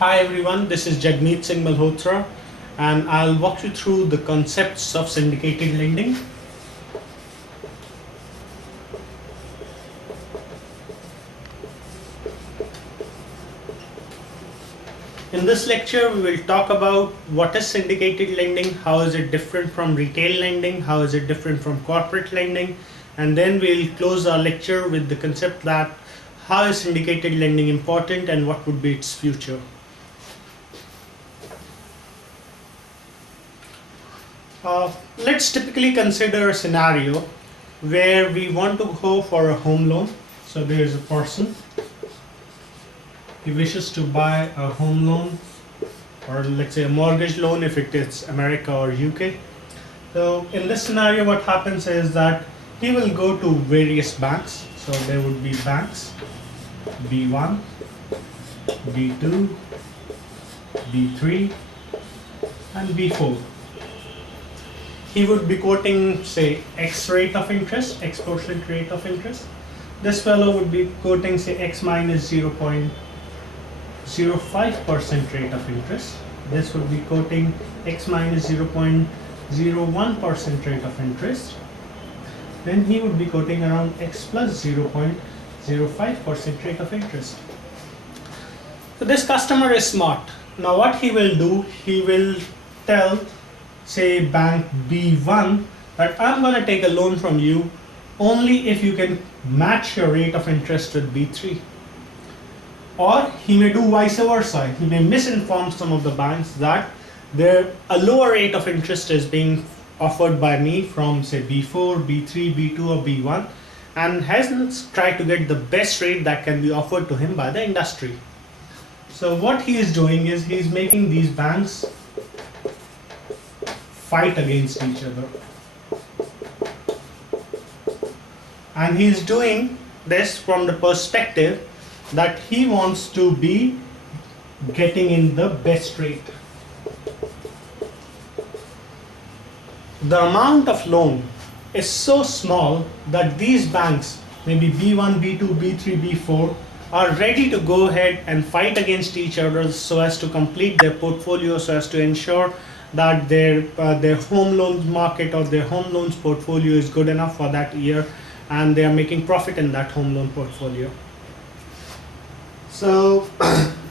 Hi everyone, this is Jagmeet Singh Malhotra and I'll walk you through the concepts of syndicated lending. In this lecture, we will talk about what is syndicated lending, how is it different from retail lending, how is it different from corporate lending, and then we'll close our lecture with the concept that how is syndicated lending important and what would be its future. Let's typically consider a scenario where we want to go for a home loan. So there is a person, he wishes to buy a home loan, or let's say a mortgage loan if it is America or UK. So in this scenario, what happens is that he will go to various banks. So there would be banks B1, B2, B3 and B4. He would be quoting, say, X rate of interest, X percent rate of interest. This fellow would be quoting, say, X minus 0.05% rate of interest. This would be quoting X minus 0.01% rate of interest. Then he would be quoting around X plus 0.05% rate of interest. So this customer is smart. Now what he will do, he will tell, say, bank B1 that I'm going to take a loan from you only if you can match your rate of interest with B3. Or he may do vice versa. He may misinform some of the banks that a lower rate of interest is being offered by me from, say, B4, B3, B2 or B1, and hasn't tried to get the best rate that can be offered to him by the industry. So what he is doing is he is making these banks fight against each other. And he is doing this from the perspective that he wants to be getting in the best rate. The amount of loan is so small that these banks, maybe B1, B2, B3, B4, are ready to go ahead and fight against each other so as to complete their portfolio, so as to ensure that their home loans market or their home loans portfolio is good enough for that year and they are making profit in that home loan portfolio. So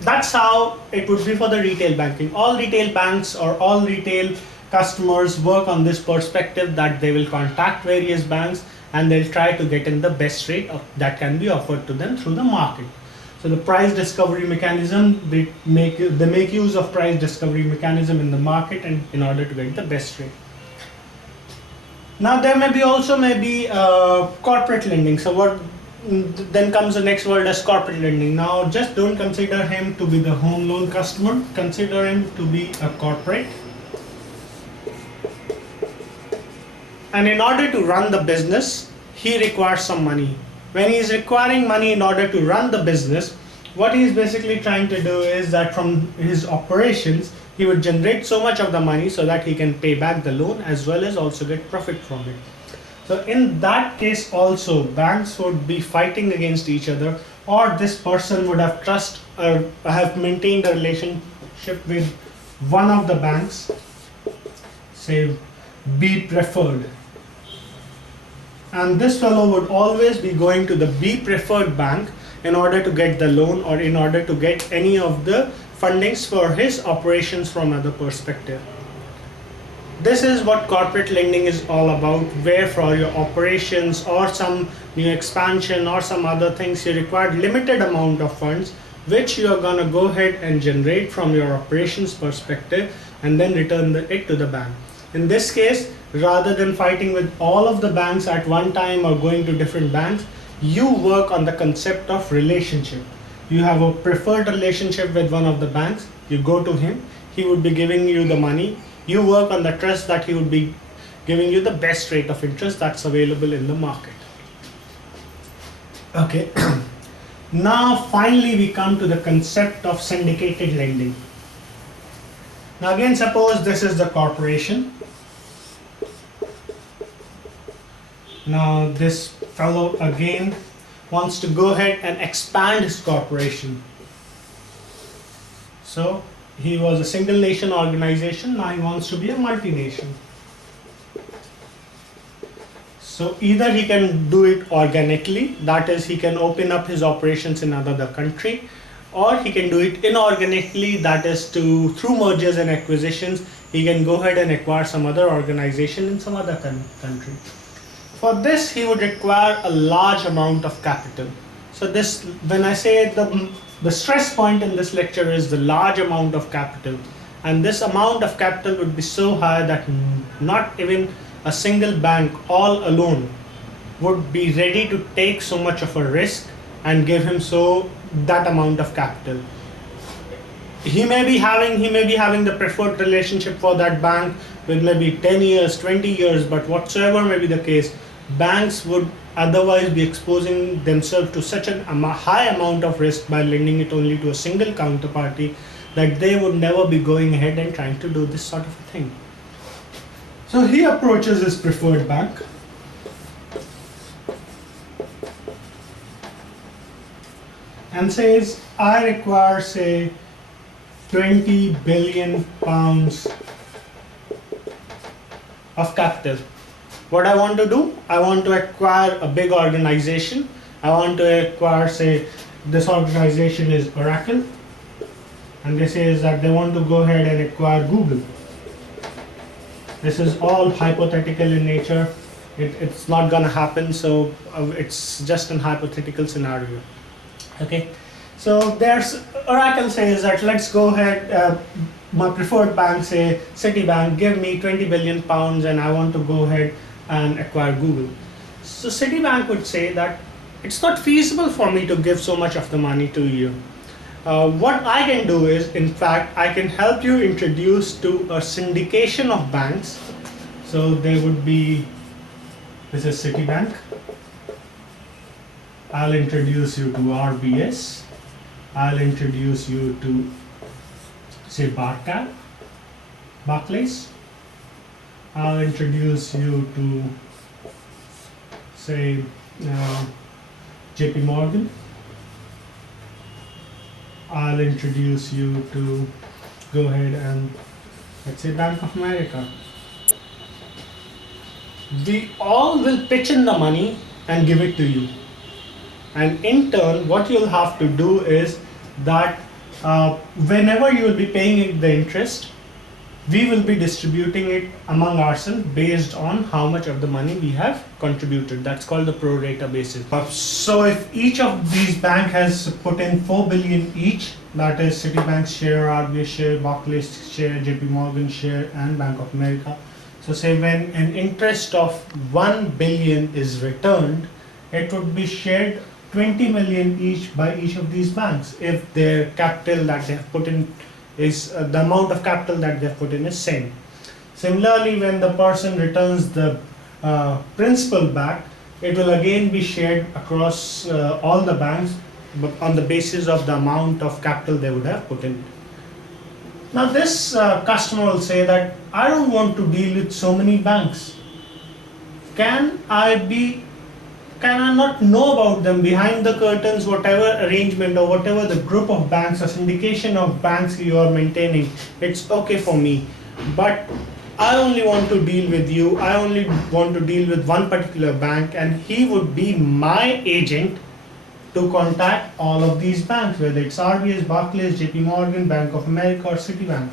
that's how it would be for the retail banking. All retail banks or all retail customers work on this perspective that they will contact various banks and they'll try to get in the best rate that can be offered to them through the market. So the price discovery mechanism, they make use of price discovery mechanism in the market and in order to get the best rate. Now there may be corporate lending. So what then comes the next word as corporate lending. Now just don't consider him to be the home loan customer, consider him to be a corporate. And in order to run the business, he requires some money. When he is requiring money in order to run the business, what he is basically trying to do is that from his operations, he would generate so much of the money so that he can pay back the loan as well as also get profit from it. So in that case also, banks would be fighting against each other, or this person would have have maintained a relationship with one of the banks, say B preferred. And this fellow would always be going to the B preferred bank in order to get the loan or in order to get any of the fundings for his operations from another perspective. This is what corporate lending is all about, where for your operations or some new expansion or some other things you require limited amount of funds which you are going to go ahead and generate from your operations perspective and then return it to the bank. In this case, rather than fighting with all of the banks at one time or going to different banks, you work on the concept of relationship. You have a preferred relationship with one of the banks, you go to him, he would be giving you the money, you work on the trust that he would be giving you the best rate of interest that's available in the market. Okay, now finally we come to the concept of syndicated lending. Now again, suppose this is the corporation. Now this fellow again wants to go ahead and expand his corporation. So he was a single nation organization, now he wants to be a multination. So either he can do it organically, that is he can open up his operations in another country, or he can do it inorganically, that is through mergers and acquisitions, he can go ahead and acquire some other organization in some other country. For this, he would require a large amount of capital. So this, when I say the stress point in this lecture is the large amount of capital, and this amount of capital would be so high that not even a single bank all alone would be ready to take so much of a risk and give him that amount of capital. He may be having the preferred relationship for that bank with maybe 10 years, 20 years, but whatsoever may be the case, banks would otherwise be exposing themselves to such a high amount of risk by lending it only to a single counterparty that they would never be going ahead and trying to do this sort of a thing. So he approaches his preferred bank and says, I require, say, 20 billion pounds of capital. What I want to do, I want to acquire a big organization. I want to acquire, say, this organization is Oracle, and this is that they want to go ahead and acquire Google. This is all hypothetical in nature. It's not gonna happen, so it's just an hypothetical scenario. Okay, so there's Oracle says that let's go ahead. My preferred bank, say Citibank, give me 20 billion pounds, and I want to go ahead and acquire Google. So Citibank would say that it's not feasible for me to give so much of the money to you. What I can do is, in fact, I can help you introduce to a syndication of banks. So there would be, this is Citibank. I'll introduce you to RBS. I'll introduce you to, say, Barclays. I'll introduce you to, say, JP Morgan. I'll introduce you to, go ahead and, let's say, Bank of America. We all will pitch in the money and give it to you. And in turn, what you'll have to do is that whenever you will be paying the interest, we will be distributing it among ourselves based on how much of the money we have contributed. That's called the pro rata basis. So if each of these banks has put in 4 billion each, that is Citibank's share, RBS share, Barclays share, JP Morgan share, and Bank of America. So say when an interest of 1 billion is returned, it would be shared 20 million each by each of these banks if their capital that they have put in is the amount of capital that they have put in is same. Similarly, when the person returns the principal back, it will again be shared across all the banks, but on the basis of the amount of capital they would have put in. Now this customer will say that I don't want to deal with so many banks. Can I not know about them behind the curtains, whatever arrangement or whatever the group of banks or syndication of banks you are maintaining, it's okay for me. But I only want to deal with you, I only want to deal with one particular bank, and he would be my agent to contact all of these banks, whether it's RBS, Barclays, JP Morgan, Bank of America, or Citibank.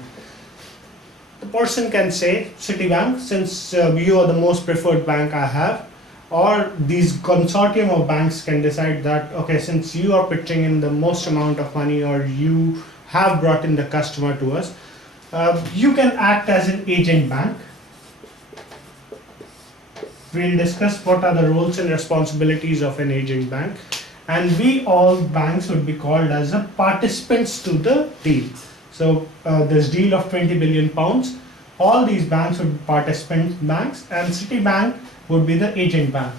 The person can say, Citibank, since you are the most preferred bank I have, or these consortium of banks can decide that, okay, since you are pitching in the most amount of money or you have brought in the customer to us, you can act as an agent bank. We'll discuss what are the roles and responsibilities of an agent bank, and we all banks would be called as a participants to the deal. So this deal of 20 billion pounds, all these banks would be participant banks, and Citibank would be the agent bank.